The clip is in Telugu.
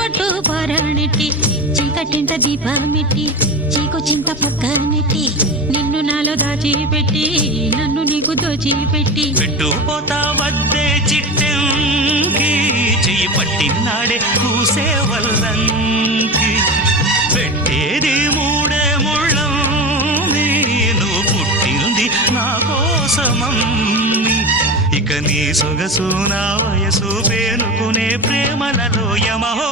బొట్టు పారాణెట్టి చీకటింట దీపమెట్టి చీకు చింత పక్క నెట్టి నిన్ను నాలో దాచిపెట్టి నన్ను నీకు దోచిపెట్టి పెట్టుపోతా వద్దే చిట్టంకి చెయ్యి పట్టినాడే కూసే వల్లంకి పెట్టేది మూడే ముళ్ళం నువ్వు పుట్టింది నా కోసమమ్మి ఇక నీ సొగసు నా వయసు పేనుకునే ప్రేమలలో యమహో